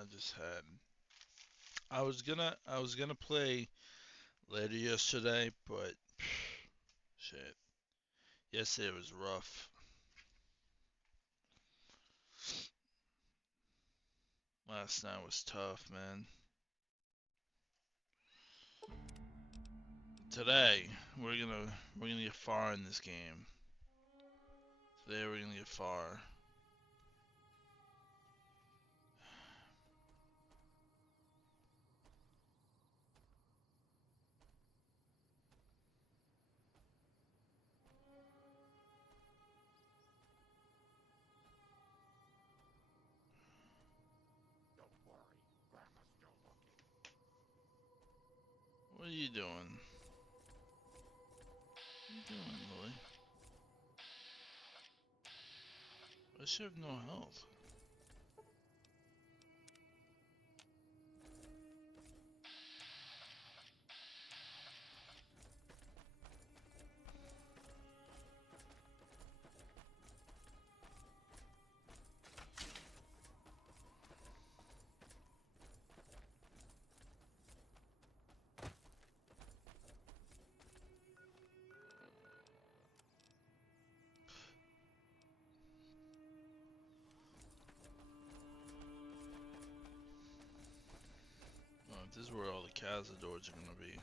I just had. I was gonna play later yesterday, but shit. Yesterday was rough. Last night was tough, man. Today we're gonna get far in this game. Today we're gonna get far. What are you doing? What are you doing, Lily? I should have no health. Oh, this is where all the cazadors are gonna be.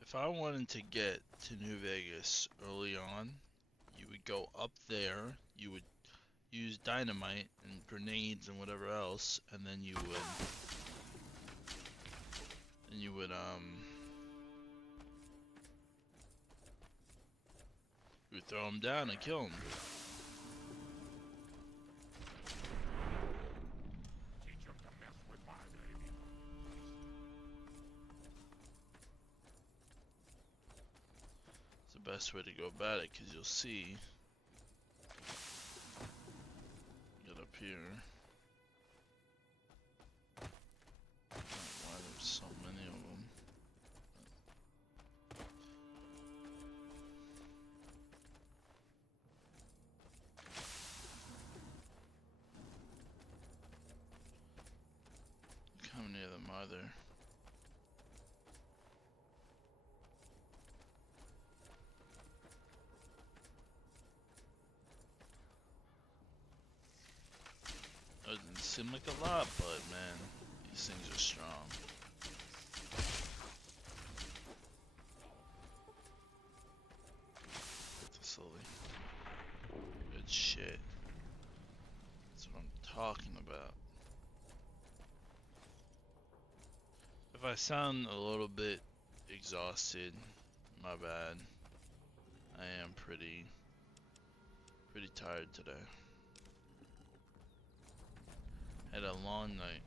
If I wanted to get to New Vegas early on, you would go up there, you would use dynamite and grenades and whatever else, and then you would throw them down and kill them. It's the best way to go about it, because you'll see. Get up here. I don't know why there's so many of them. Look how many of them are there? Doesn't seem like a lot, but man, these things are strong. Slowly. Good shit. That's what I'm talking about. If I sound a little bit exhausted, my bad. I am pretty tired today. Had a long night.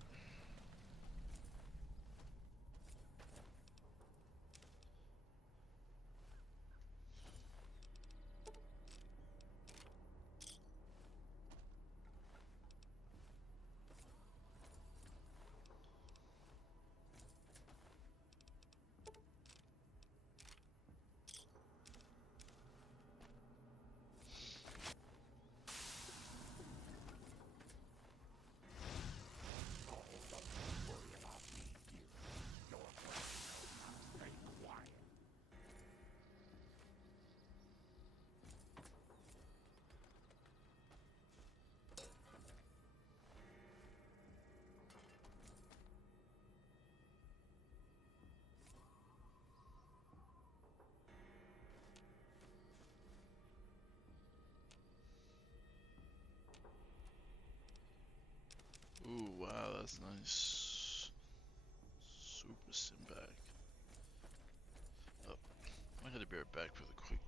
Ooh, wow, that's nice. Super sim back. Oh, I gotta be right back for the quick.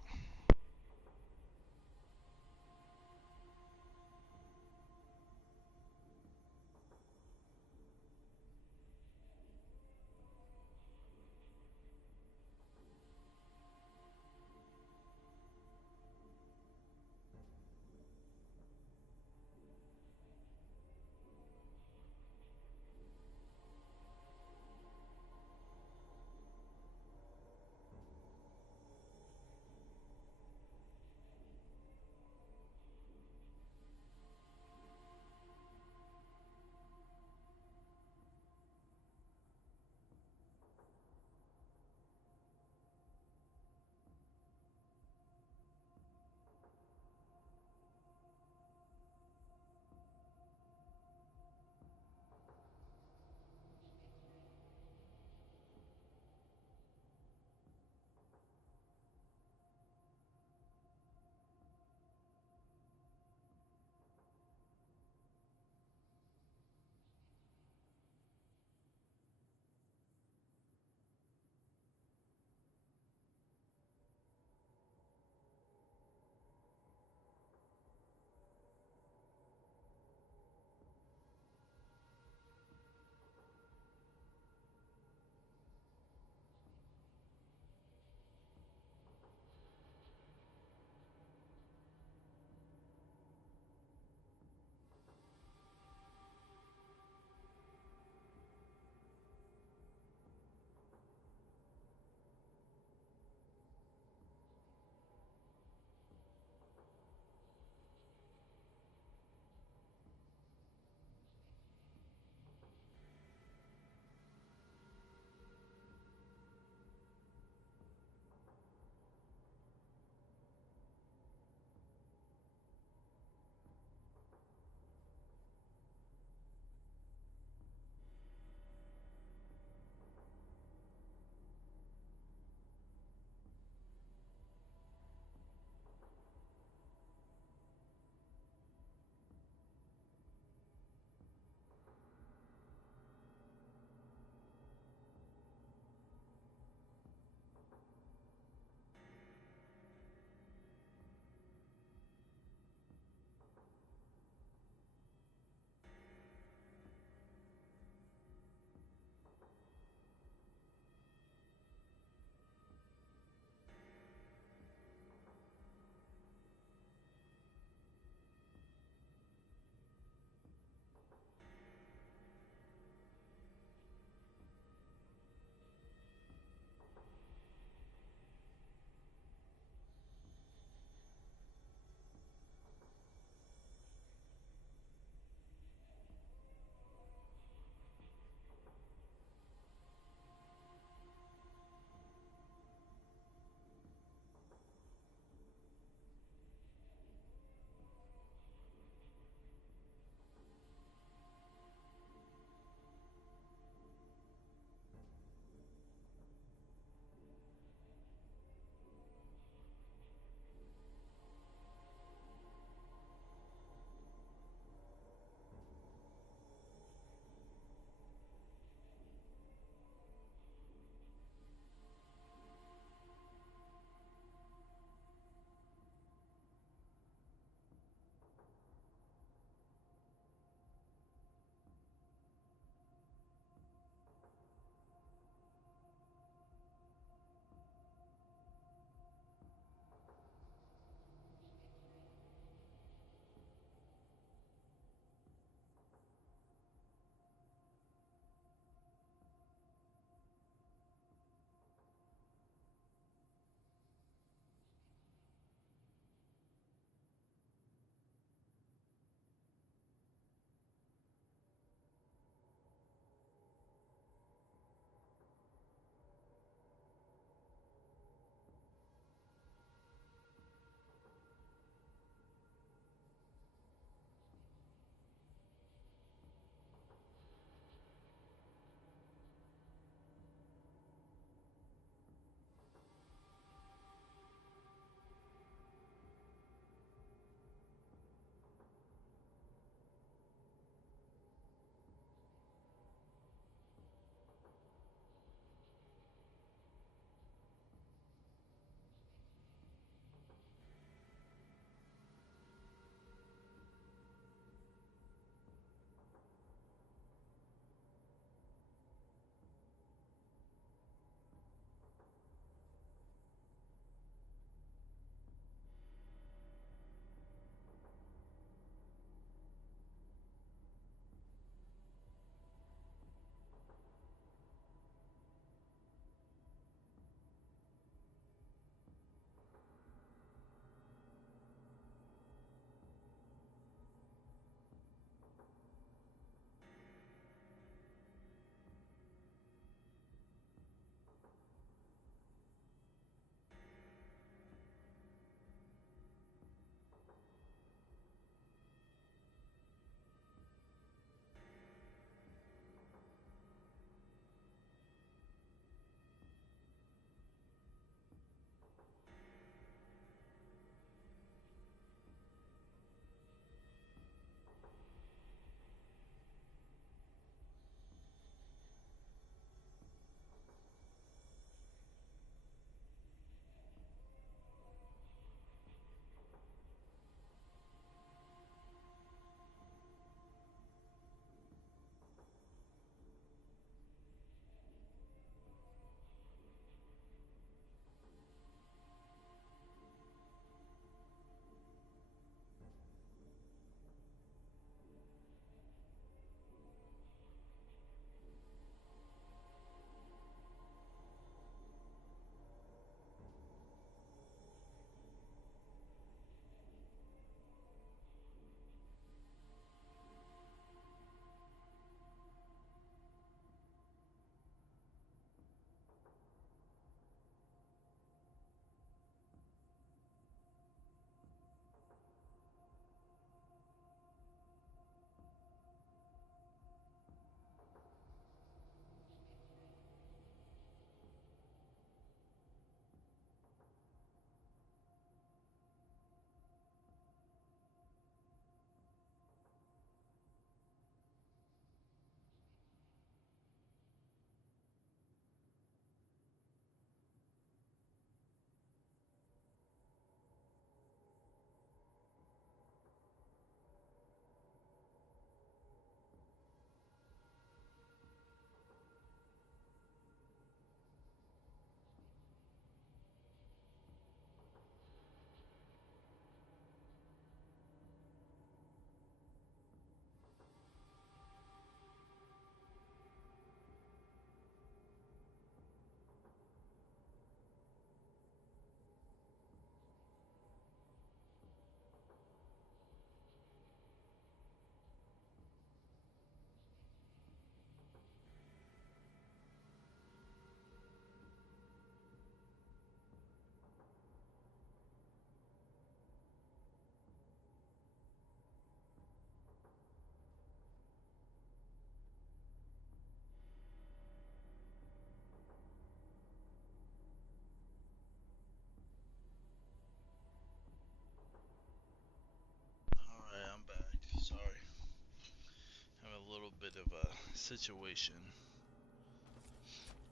bit of a situation.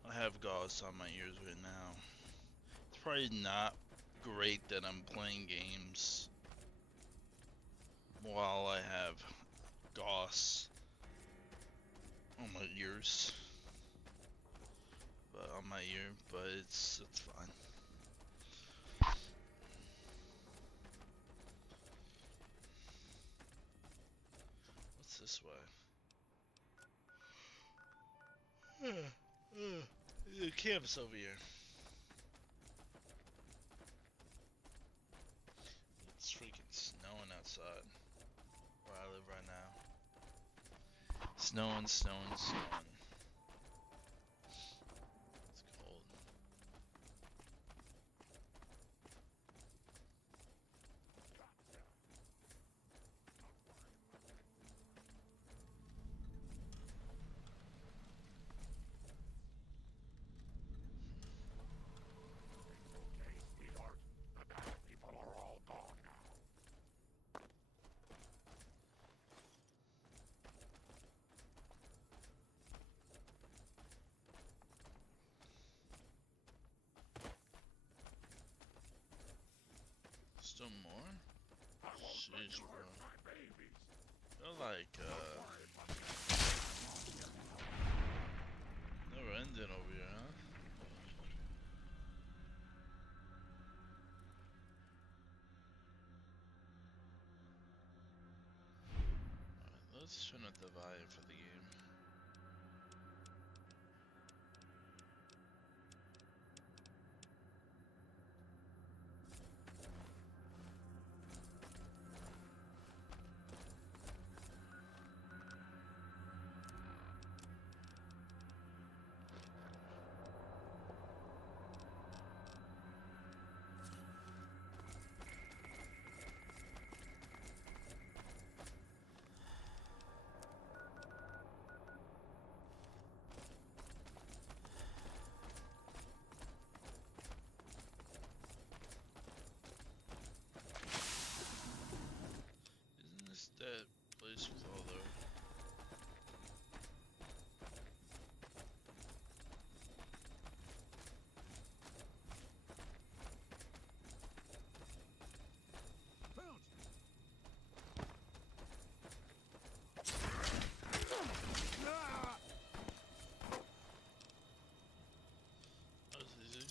I have gauze on my ears right now. It's probably not great that I'm playing games while I have gauze on my ears, but on my ear, but it's fine. What's this way? The camp's over here. It's freaking snowing outside where I live right now. Snowing. It's cold. Still more? Jeez, bro. They're like, never ending over here, huh? Alright, let's turn up the volume for the game. Isn't this that place with all the... That was easy.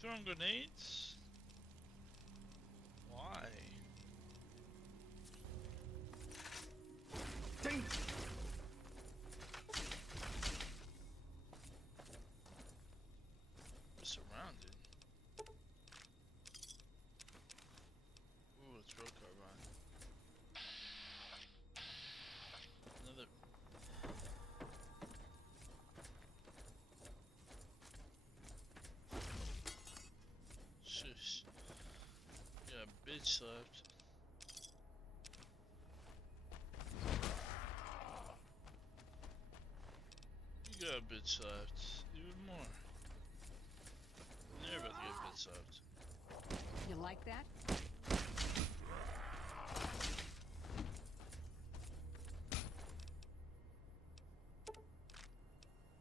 Throwing grenades? Why? We're surrounded. Ooh, let's roll carbine. Another. Shush. Yeah, bitch left. You got a bitch left. Even more. You're about to get bitch left. You like that?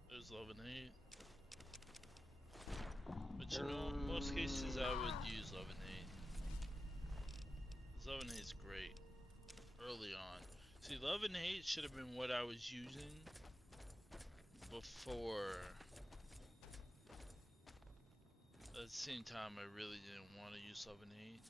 There's love and hate. But you know, in most cases I would use love and hate. 'Cause love and hate's great. Early on. See, love and hate should have been what I was using before. At the same time, I really didn't want to use love and hate.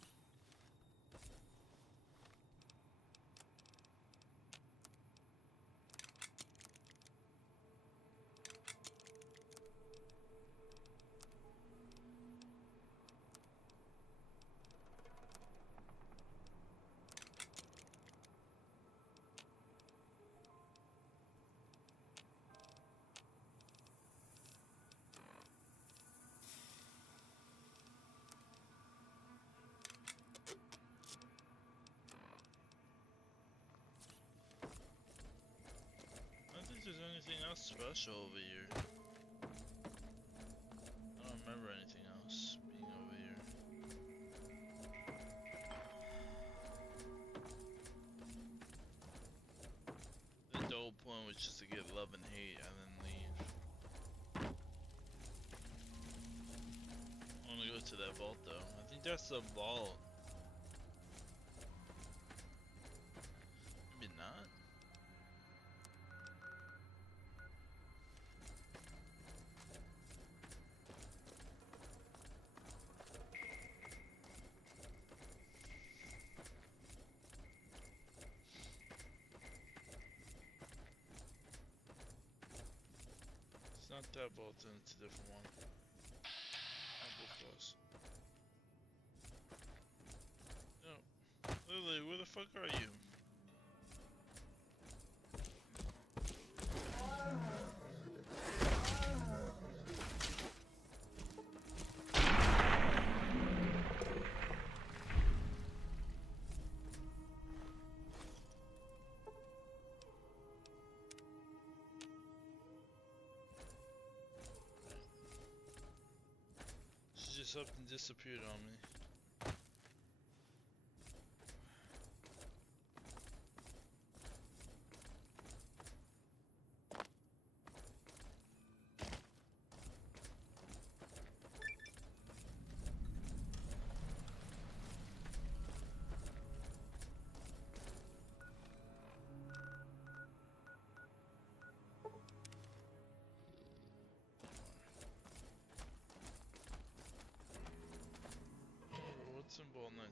anything else special over here? I don't remember anything else being over here. The whole point was just to get love and hate and then leave. I wanna go to that vault though. I think that's the vault. Maybe not. It's not that vault, then it's a different one. Not both close. No. Lily, where the fuck are you? She just up and disappeared on me. What's in ball 19?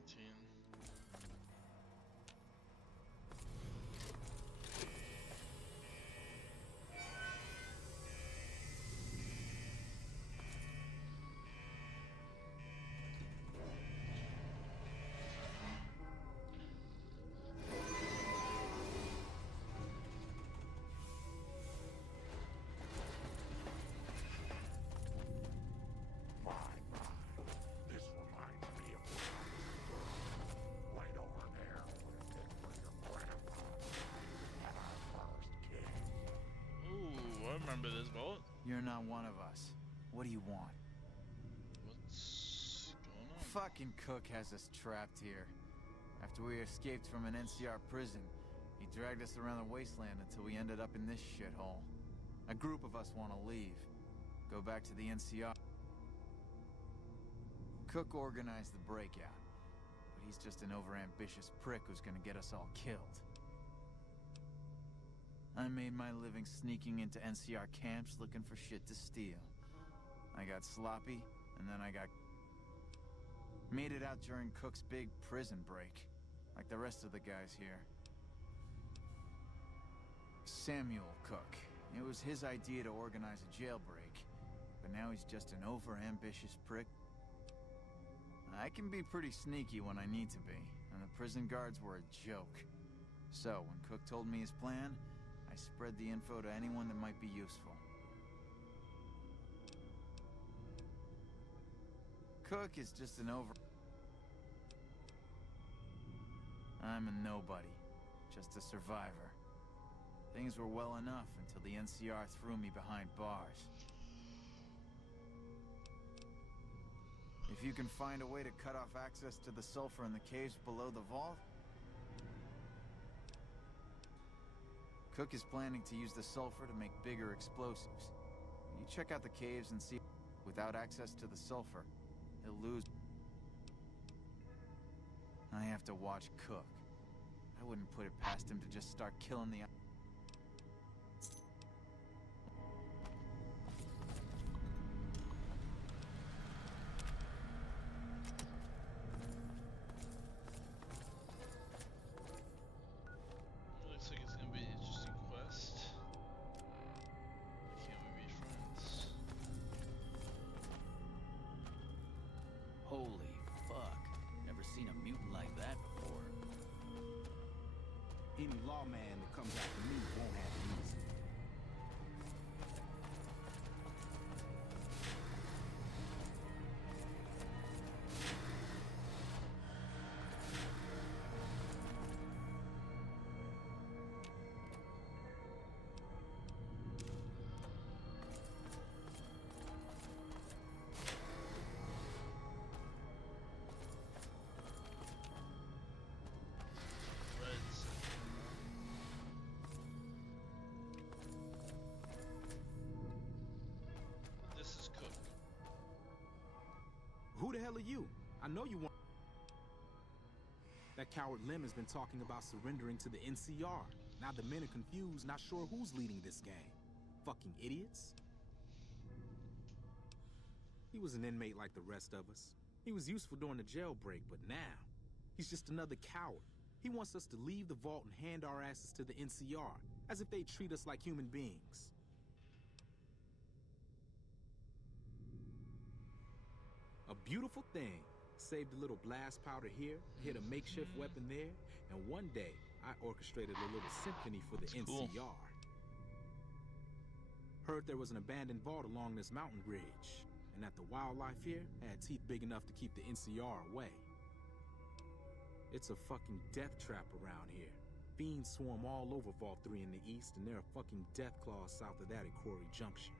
This reminds me of right over there would have been for your grandpa and our first kid. Ooh, I remember this vault. You're not one of us. What do you want? What's going on? Fucking Cook has us trapped here. After we escaped from an NCR prison, he dragged us around the wasteland until we ended up in this shithole. A group of us want to leave. Go back to the NCR. Cook organized the breakout, but he's just an overambitious prick who's gonna get us all killed. I made my living sneaking into NCR camps looking for shit to steal. I got sloppy, and then I got... made it out during Cook's big prison break, like the rest of the guys here. Samuel Cook. It was his idea to organize a jailbreak, but now he's just an overambitious prick. I can be pretty sneaky when I need to be, and the prison guards were a joke. So, when Cook told me his plan, I spread the info to anyone that might be useful. Cook is just an I'm a nobody, just a survivor. Things were well enough until the NCR threw me behind bars. If you can find a way to cut off access to the sulfur in the caves below the vault... Cook is planning to use the sulfur to make bigger explosives. You check out the caves and see... Without access to the sulfur, he'll lose... I have to watch Cook. I wouldn't put it past him to just start killing the... Looks like it's gonna be an interesting quest. Can't we be friends? Holy fuck. Never seen a mutant like that before. Any lawman that comes out hell are you? I know you want... That coward Lim has been talking about surrendering to the NCR. Now the men are confused, not sure who's leading this gang. Fucking idiots. He was an inmate like the rest of us. He was useful during the jailbreak, but now, he's just another coward. He wants us to leave the vault and hand our asses to the NCR, as if they treat us like human beings. A beautiful thing. Saved a little blast powder here, hit a makeshift weapon there, and one day, I orchestrated a little symphony for the NCR. Cool. Heard there was an abandoned vault along this mountain ridge, and that the wildlife here had teeth big enough to keep the NCR away. It's a fucking death trap around here. Fiends swarm all over Vault 3 in the east, and there are fucking death claws south of that at Quarry Junction.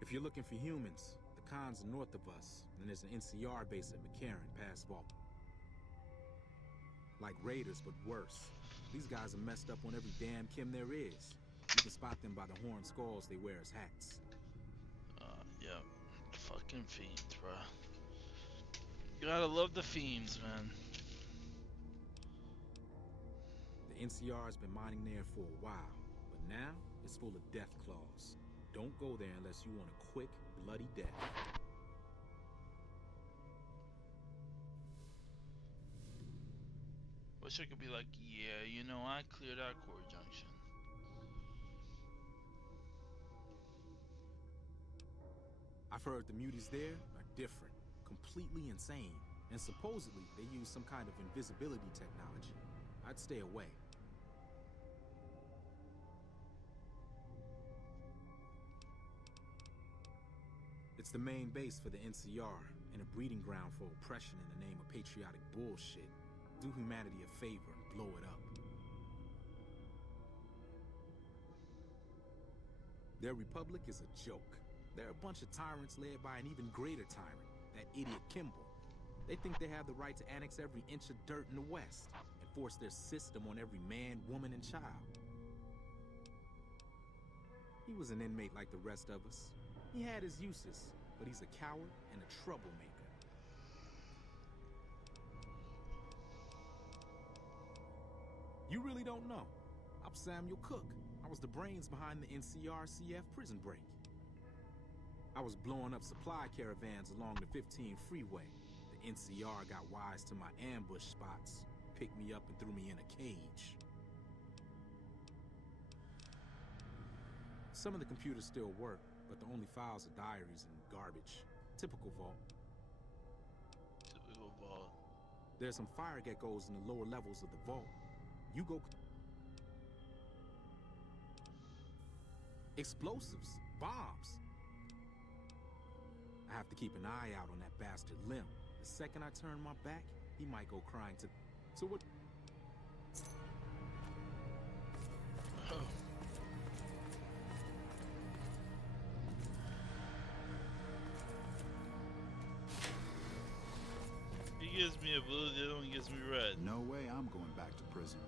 If you're looking for humans, the Khans are north of us, and there's an NCR base at McCarran past Vault. Like raiders, but worse. These guys are messed up on every damn Kim there is. You can spot them by the horn skulls they wear as hats. Yeah. Fucking fiends, bro. Gotta love the fiends, man. The NCR has been mining there for a while, but now it's full of death claws. Don't go there unless you want a quick, bloody death. Wish I could be like, yeah, you know, I cleared out Quarry Junction. I've heard the muties there are different, completely insane, and supposedly they use some kind of invisibility technology. I'd stay away. It's the main base for the NCR, and a breeding ground for oppression in the name of patriotic bullshit. Do humanity a favor and blow it up. Their republic is a joke. They're a bunch of tyrants led by an even greater tyrant, that idiot Kimball. They think they have the right to annex every inch of dirt in the West and force their system on every man, woman, and child. He was an inmate like the rest of us. He had his uses, but he's a coward and a troublemaker. You really don't know. I'm Samuel Cook. I was the brains behind the NCRCF prison break. I was blowing up supply caravans along the 15 freeway. The NCR got wise to my ambush spots, picked me up and threw me in a cage. Some of the computers still work, but the only files are diaries and garbage. Typical vault. Typical vault. There's some fire geckos in the lower levels of the vault. You go... Explosives, bombs. I have to keep an eye out on that bastard Lim. The second I turn my back, he might go crying to... So what... Oh. He gives me a blue, the other one gives me red. No way I'm going back to prison.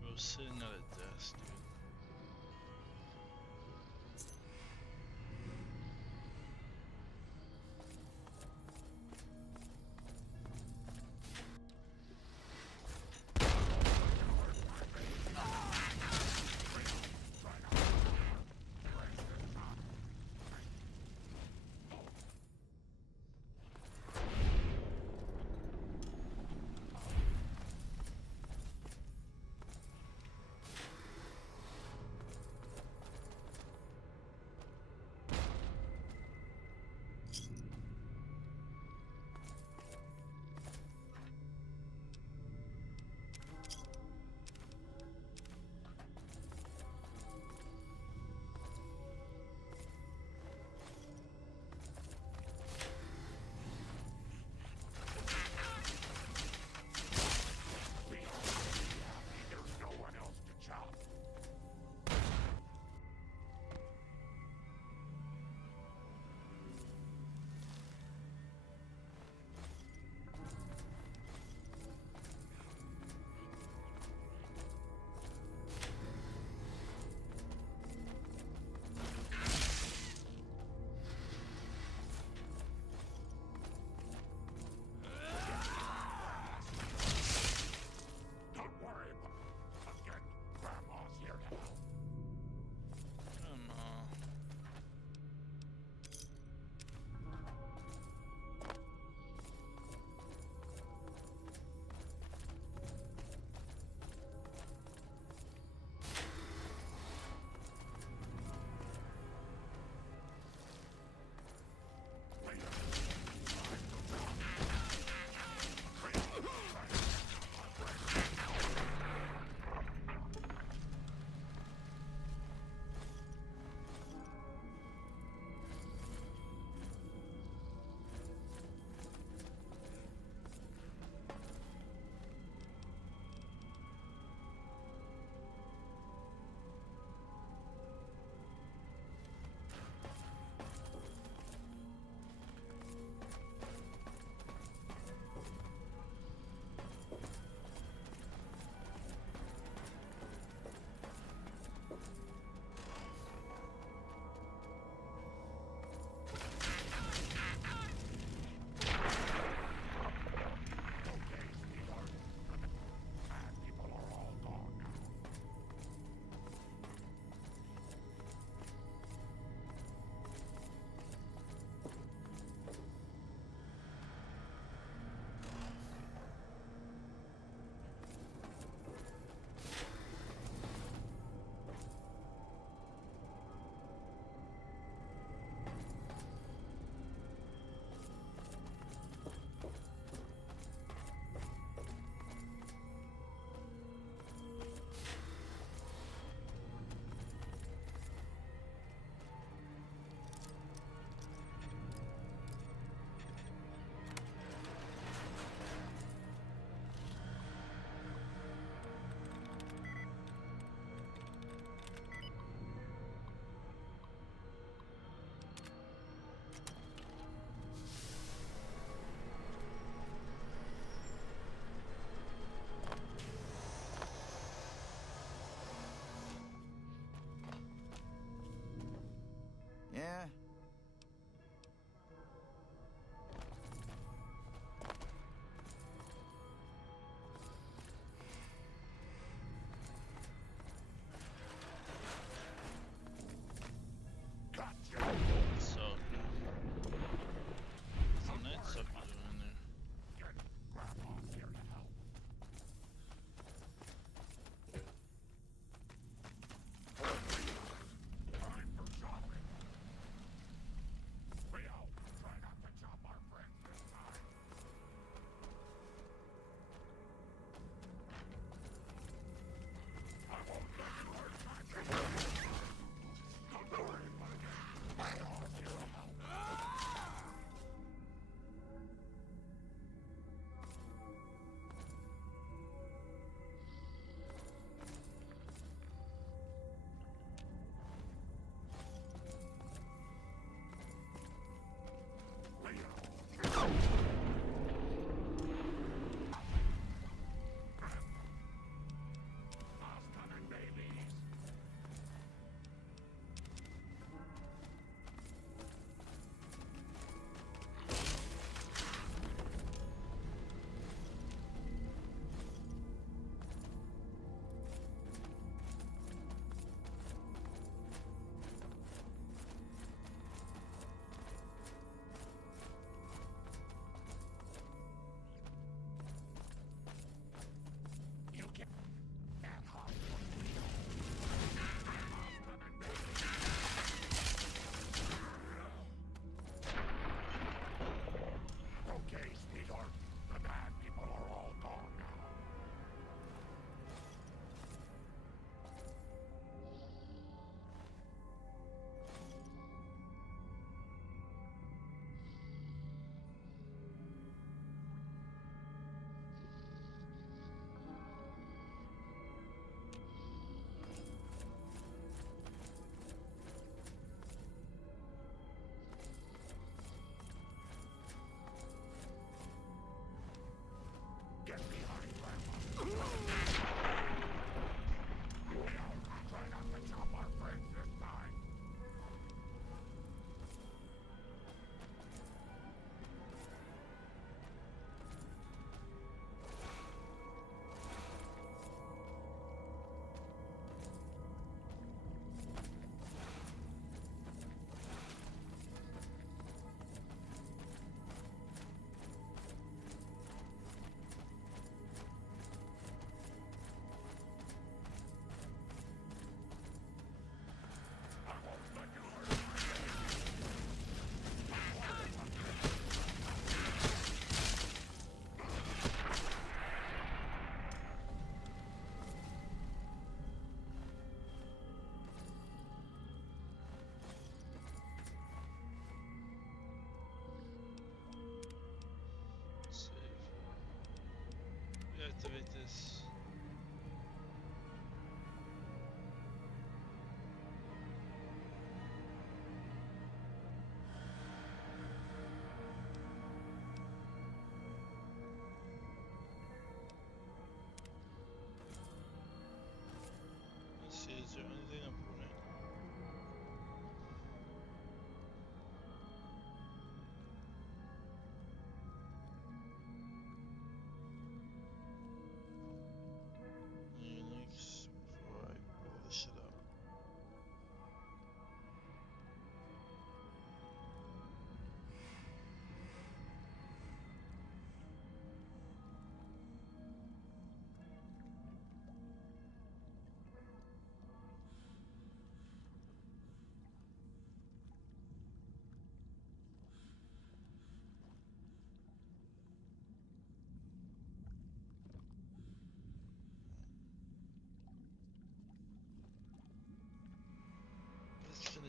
Bro, sitting at a desk, dude.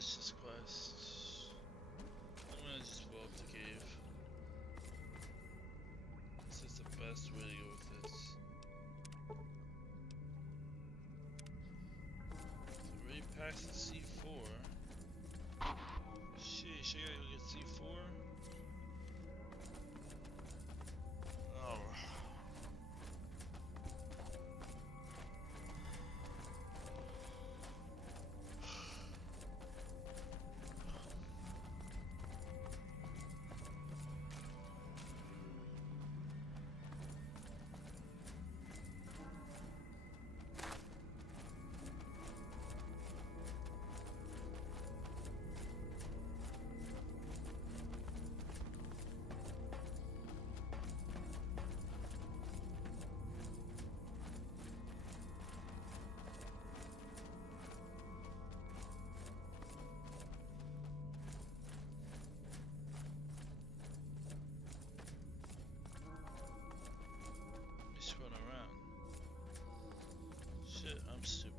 finish this quest. I'm gonna just blow up the cave. This is the best way to go with this. 3 packs of C4. Sheesh, I gotta go get C4? Oh. Just run around. Shit, I'm stupid.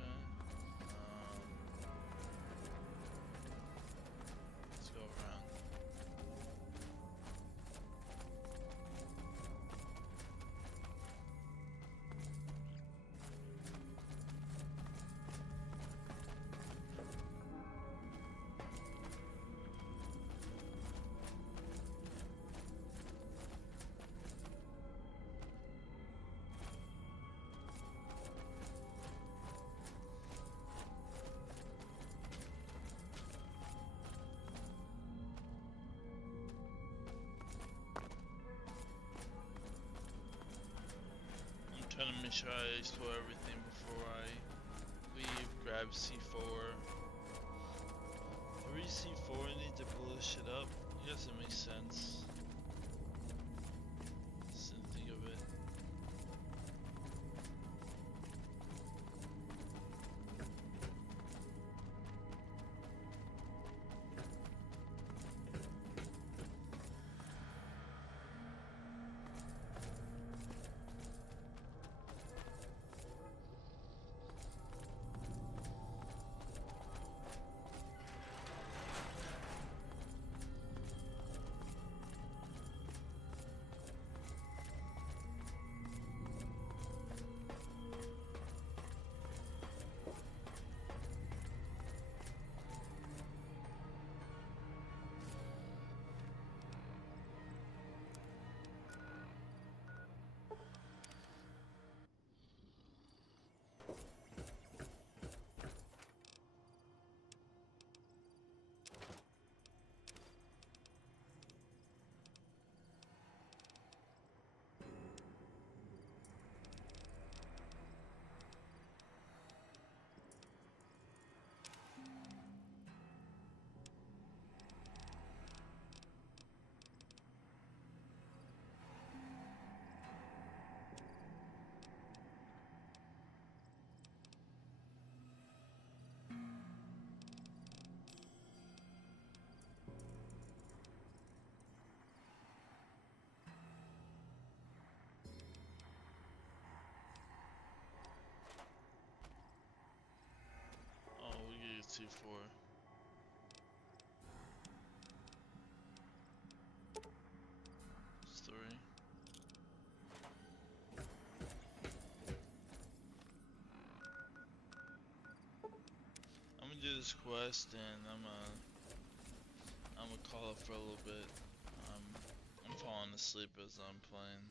Okay. Let's go around. Trying to make sure I explore everything before I leave, grab C4. Every C4 I need to blow shit up. I guess it makes sense. Just didn't think of it. Oh, we get C4. It's 3. I'm gonna do this quest and I'm gonna call it for a little bit. I'm falling asleep as I'm playing.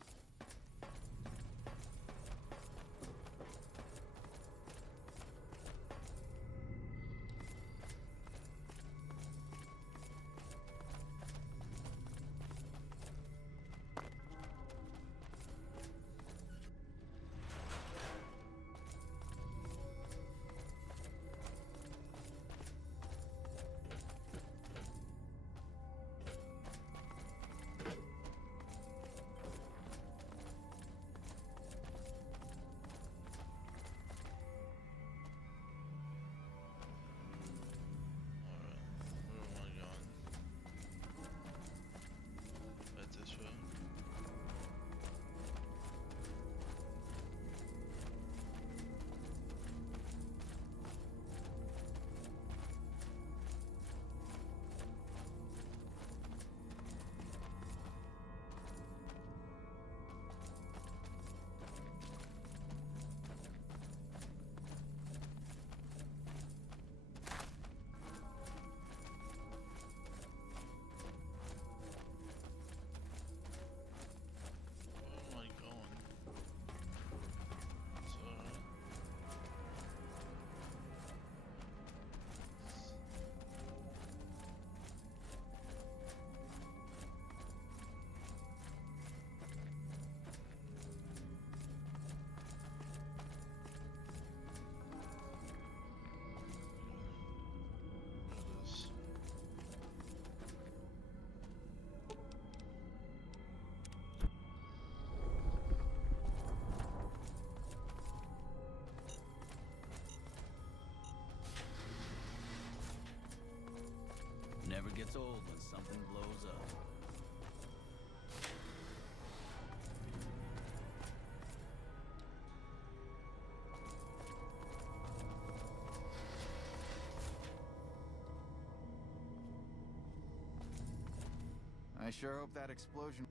I sure hope that explosion...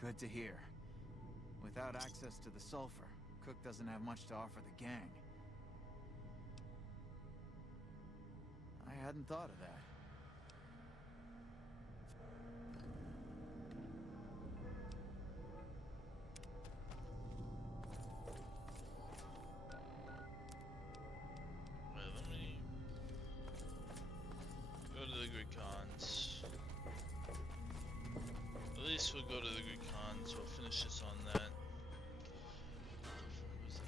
Good to hear. Without access to the sulfur, Cook doesn't have much to offer the gang. I hadn't thought of that. Wait, let me go to the Great Khans. At least we'll go to the Great Khans. We'll finish this on that. What was that?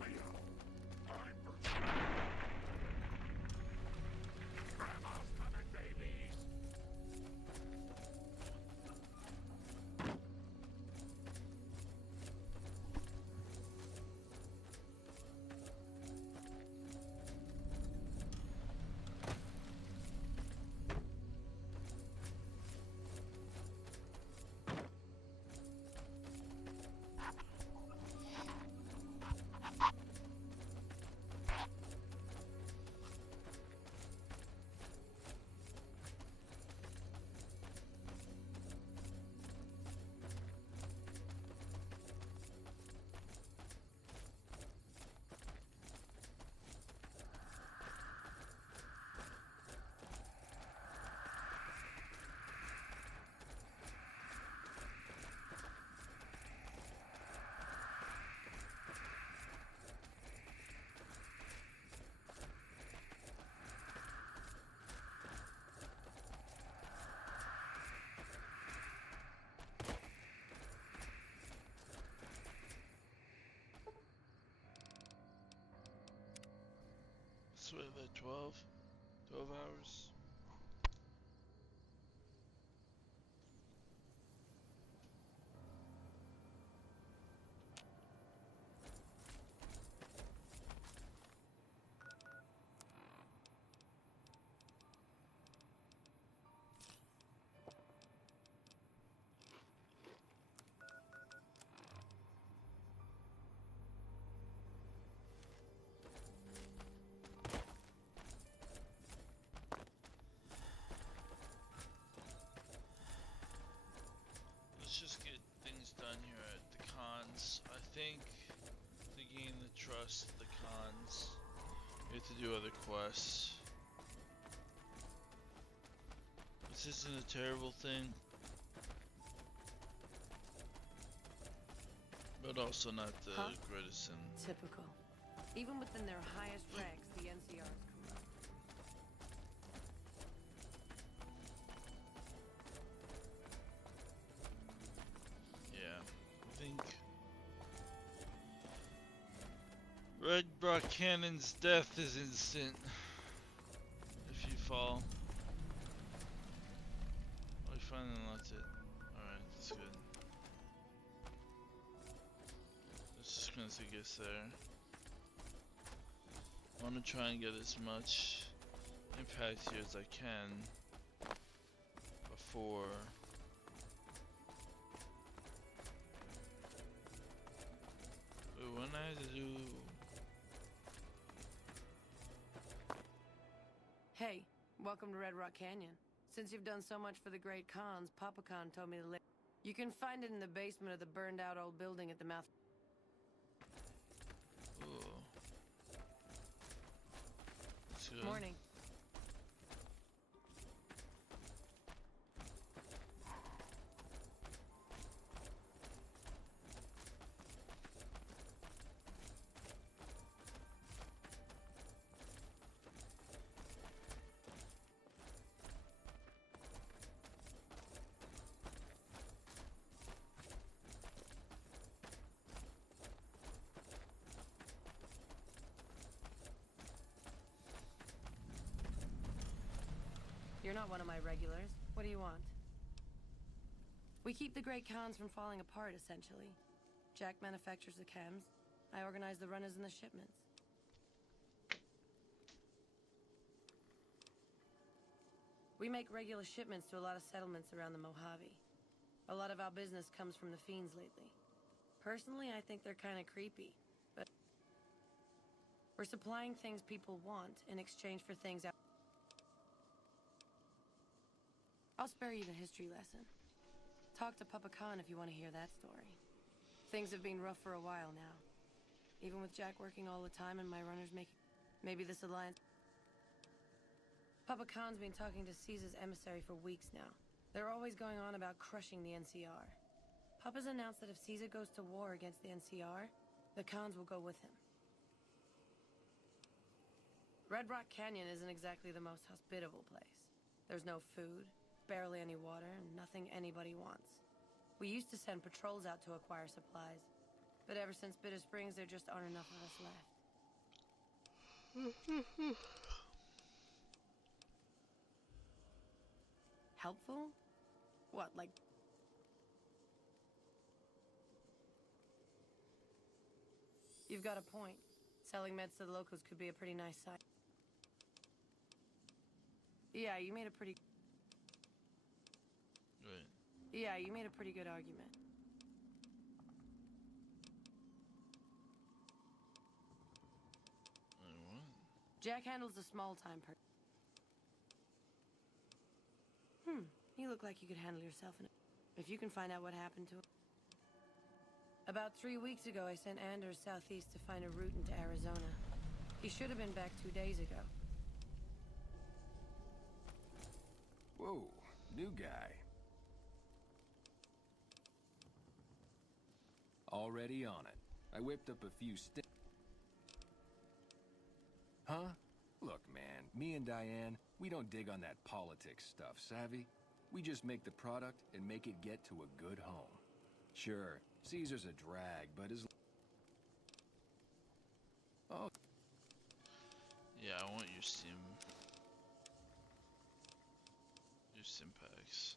Leo, time for Grandma's coming, babies! So wait, like 12 hours? Let's just get things done here at the Khans. I think to gain the trust of the Khans, we have to do other quests. This isn't a terrible thing, but also not the Huh? greatest thing. Typical. Even within their highest ranks, the NCR is corrupt. Yeah, I think Red Rock Cannon's death is instant if you fall. Oh, you finally unlocked it. Alright, that's good. It's just gonna take us there. I want to try and get as much impact here as I can before wait, when I had to do Hey, welcome to Red Rock Canyon. Since you've done so much for the Great Khans, Papa Khan told me to let... You can find it in the basement of the burned out old building at the mouth. Ooh. That's good. Morning. You're not one of my regulars. What do you want? We keep the Great Khans from falling apart, essentially. Jack manufactures the chems. I organize the runners and the shipments. We make regular shipments to a lot of settlements around the Mojave. A lot of our business comes from the fiends lately. Personally, I think they're kind of creepy, but we're supplying things people want in exchange for things out. I'll spare you the history lesson. Talk to Papa Khan if you want to hear that story. Things have been rough for a while now. Even with Jack working all the time and my runners making... Maybe this alliance... Papa Khan's been talking to Caesar's emissary for weeks now. They're always going on about crushing the NCR. Papa's announced that if Caesar goes to war against the NCR, the Khans will go with him. Red Rock Canyon isn't exactly the most hospitable place. There's no food, barely any water, and nothing anybody wants. We used to send patrols out to acquire supplies, but ever since Bitter Springs, there just aren't enough of us left. Helpful? What, like... You've got a point. Selling meds to the locals could be a pretty nice sight. Yeah, you made a pretty... Right. Yeah, you made a pretty good argument. What? Jack handles the small-time person. You look like you could handle yourself in if you can find out what happened to him. About 3 weeks ago, I sent Anders southeast to find a route into Arizona. He should have been back 2 days ago. Whoa, new guy. Already on it. I whipped up a few Huh? Look, man, me and Diane, we don't dig on that politics stuff, savvy? We just make the product and make it get to a good home. Sure, Caesar's a drag, but as... Oh. Yeah, I want your sim packs.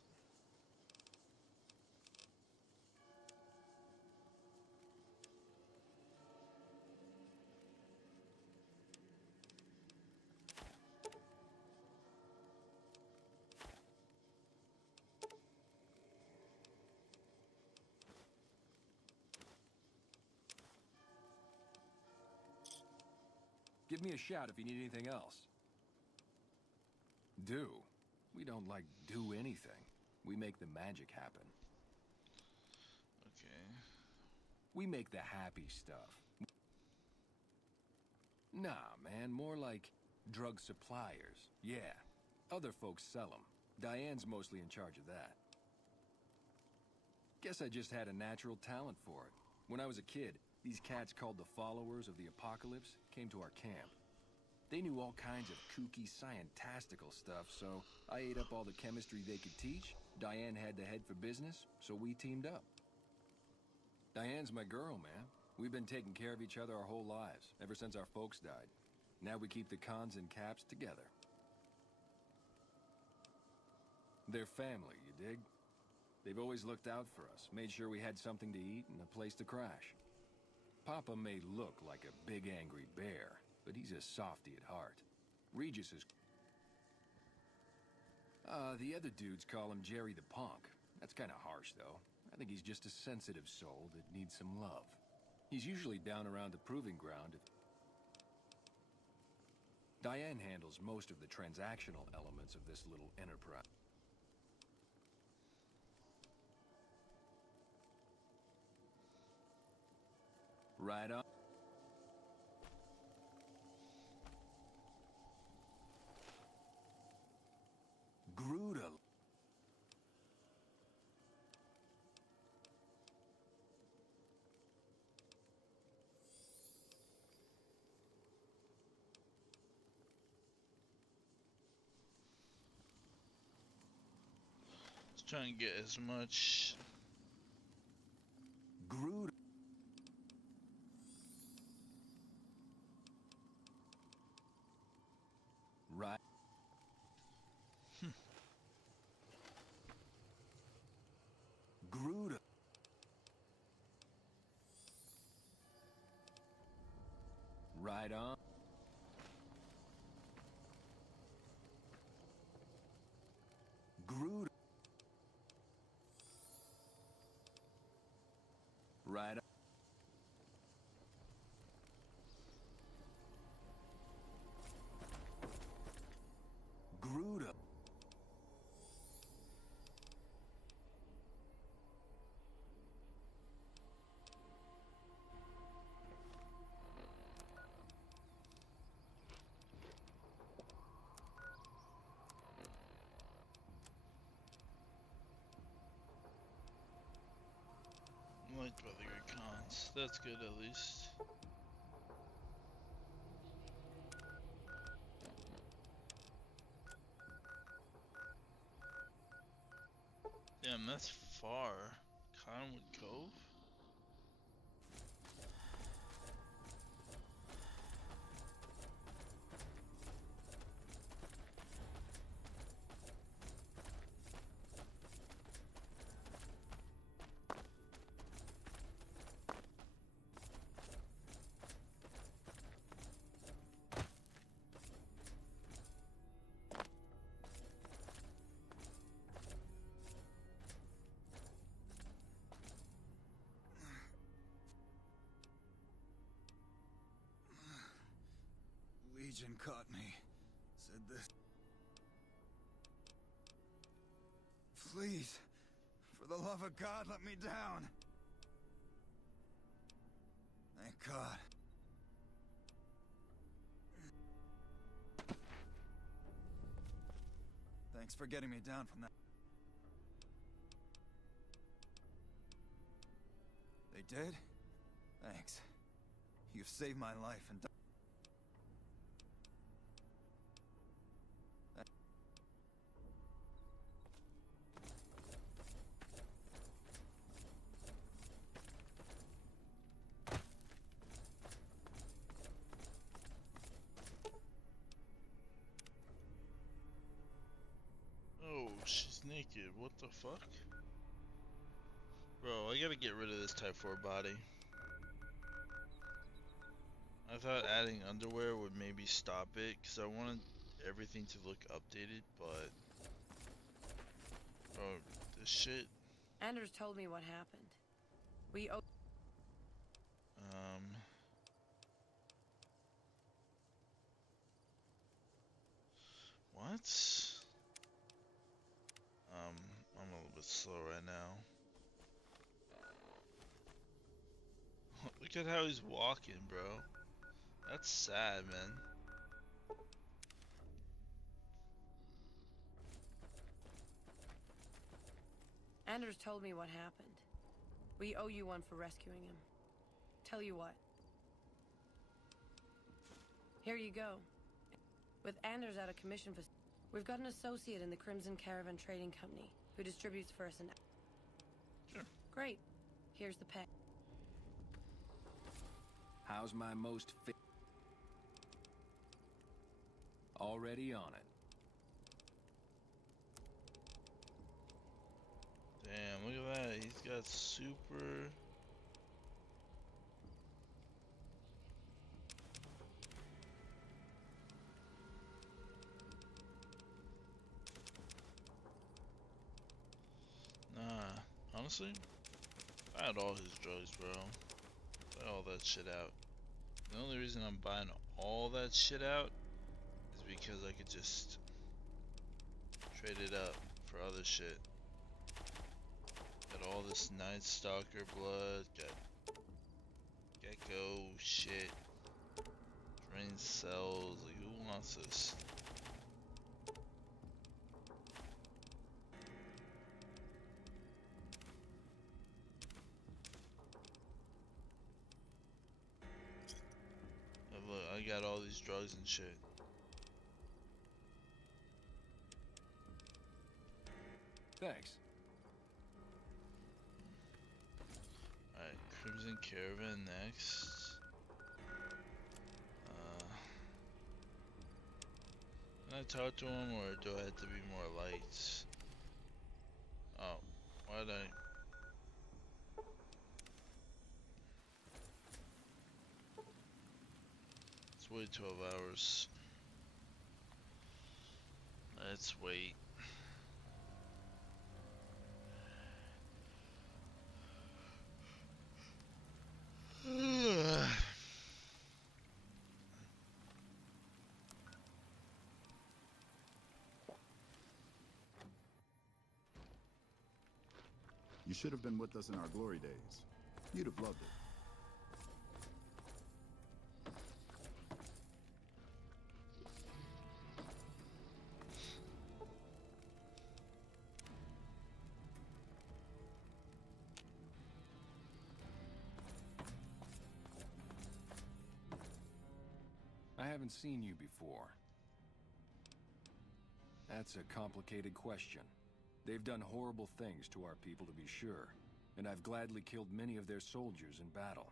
Give me a shout if you need anything else. Do? We don't, like, do anything. We make the magic happen. Okay. We make the happy stuff. Nah, man, more like drug suppliers. Yeah. Other folks sell them. Diane's mostly in charge of that. Guess I just had a natural talent for it. When I was a kid, these cats called the Followers of the Apocalypse came to our camp. They knew all kinds of kooky, scientistical stuff, so I ate up all the chemistry they could teach. Diane had the head for business, so we teamed up. Diane's my girl, man. We've been taking care of each other our whole lives, ever since our folks died. Now we keep the Khans and Caps together. They're family, you dig? They've always looked out for us, made sure we had something to eat and a place to crash. Papa may look like a big angry bear, but he's a softy at heart. Regis is... the other dudes call him Jerry the Punk. That's kinda harsh, though. I think he's just a sensitive soul that needs some love. He's usually down around the proving ground if... Diane handles most of the transactional elements of this little enterprise. Right on. Gruda. Just trying to get as much. Gruda. Right. Gruda. Right on. Gruda. Right on. Gruda. Liked by the good cons. That's good at least. Damn, that's far. Conwood Cove? Legion caught me. Said this. Please, for the love of God, let me down. Thank God. Thanks for getting me down from that. They did? Thanks. You've saved my life and Oh, she's naked. What the fuck? Bro, I gotta get rid of this Type 4 body. I thought adding underwear would maybe stop it, because I wanted everything to look updated, but... Bro, this shit... Anders told me what happened. We owe... What? I'm a little bit slow right now. Look at how he's walking, bro. That's sad, man. Anders told me what happened. We owe you one for rescuing him. Tell you what. Here you go. With Anders out of commission, we've got an associate in the Crimson Caravan Trading Company who distributes for us and... Sure. Great. Here's the pay. How's my most fit? Already on it. Damn, look at that. He's got super... Nah, honestly, I had all his drugs, bro. Buy all that shit out. The only reason I'm buying all that shit out is because I could just trade it up for other shit. Got all this Night Stalker blood, got Gecko, shit. Drain cells, like who wants this? Oh, look, I got all these drugs and shit. Thanks. Alright, Crimson Caravan next. Can I talk to him or do I have to be more lights? Oh, why'd I? Let's wait 12 hours. Let's wait. You should have been with us in our glory days. You'd have loved it. I haven't seen you before. That's a complicated question. They've done horrible things to our people, to be sure, and I've gladly killed many of their soldiers in battle.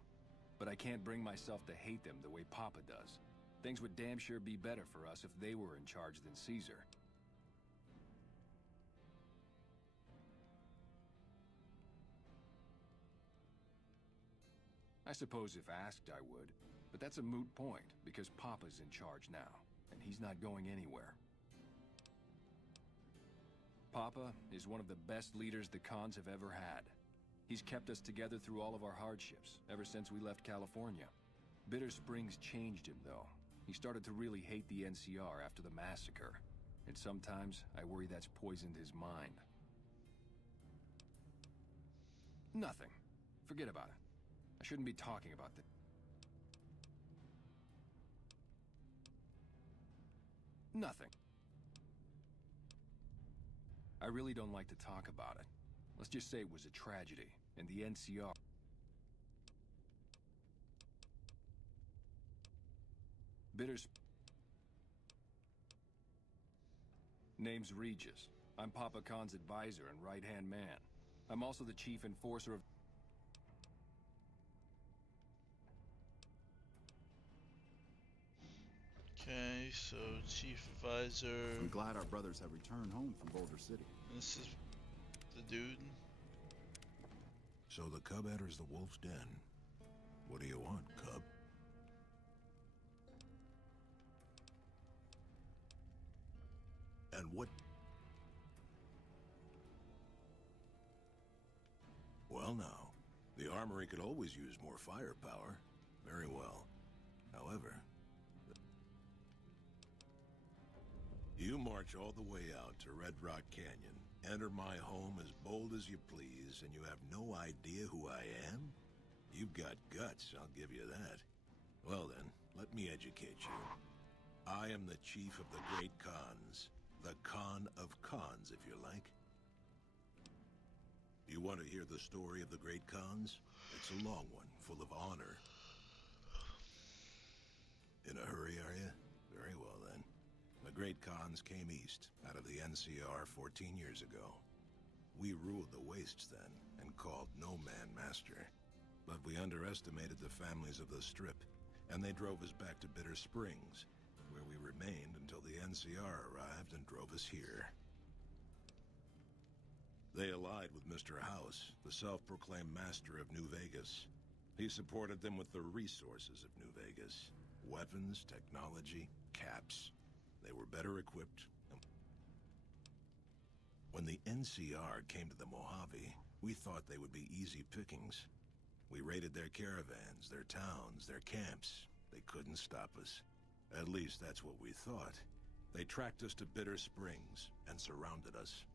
But I can't bring myself to hate them the way Papa does. Things would damn sure be better for us if they were in charge than Caesar. I suppose if asked, I would. But that's a moot point, because Papa's in charge now, and he's not going anywhere. Papa is one of the best leaders the Khans have ever had. He's kept us together through all of our hardships, ever since we left California. Bitter Springs changed him, though. He started to really hate the NCR after the massacre. And sometimes, I worry that's poisoned his mind. Nothing. Forget about it. I shouldn't be talking about this. Nothing. I really don't like to talk about it. Let's just say it was a tragedy, and the NCR... Name's Regis. I'm Papa Khan's advisor and right-hand man. I'm also the chief enforcer of... Okay, so chief advisor. I'm glad our brothers have returned home from Boulder City. This is the dude. So the cub enters the wolf's den. What do you want, cub? And what... Well now, the armory could always use more firepower. Very well. However... You march all the way out to Red Rock Canyon, enter my home as bold as you please, and you have no idea who I am? You've got guts, I'll give you that. Well then, let me educate you. I am the chief of the Great Khans. The Khan of Khans, if you like. You want to hear the story of the Great Khans? It's a long one, full of honor. In a hurry, are you? Very well then. The Great Khans came east, out of the NCR 14 years ago. We ruled the wastes then, and called no man master. But we underestimated the families of the Strip, and they drove us back to Bitter Springs, where we remained until the NCR arrived and drove us here. They allied with Mr. House, the self-proclaimed master of New Vegas. He supported them with the resources of New Vegas. Weapons, technology, caps. They were better equipped. When the NCR came to the Mojave, we thought they would be easy pickings. We raided their caravans, their towns, their camps. They couldn't stop us. At least that's what we thought. They tracked us to Bitter Springs and surrounded us.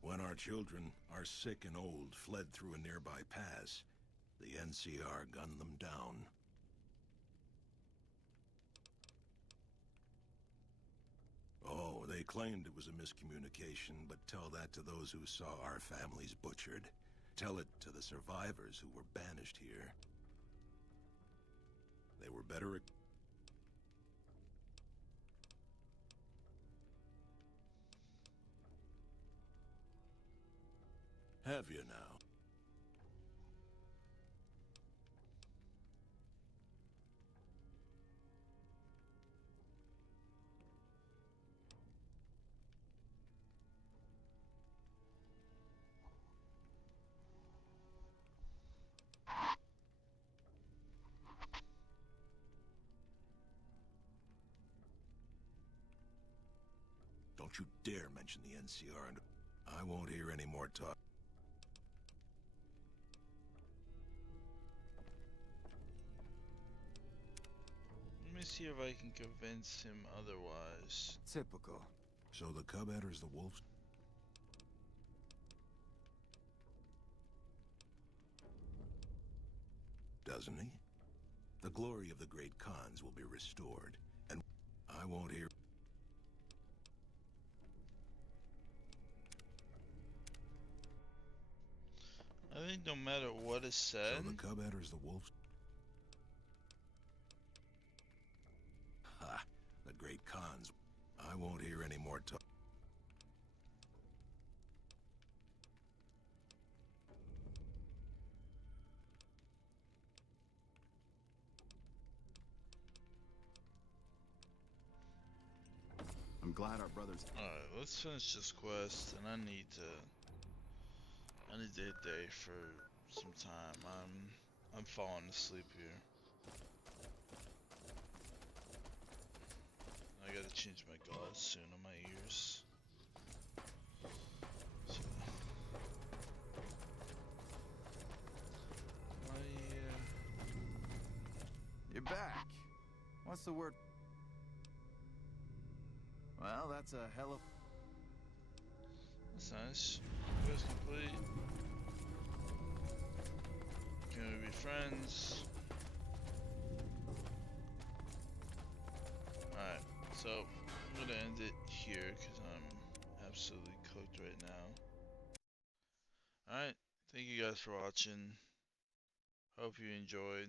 When our children, our sick and old, fled through a nearby pass, the NCR gunned them down. claimed it was a miscommunication, but tell that to those who saw our families butchered. Tell it to the survivors who were banished here. They were better. Have you now? Don't you dare mention the NCR, and I won't hear any more talk. Let me see if I can convince him otherwise. Typical. So the cub enters the wolves? Doesn't he? The glory of the great Khans will be restored, and I won't hear. I think no matter what is said, So the cub enters the wolves? Ha! The great Khans. I won't hear any more talk. I'm glad our brothers. alright, let's finish this quest, and I need to hit day for some time. I'm falling asleep here. I gotta change my gauze soon on my ears. So, You're back. What's the word? Well, that's a hell of... that's nice. Quest complete. Can we be friends? Alright, so I'm gonna end it here because I'm absolutely cooked right now. Alright, thank you guys for watching. Hope you enjoyed.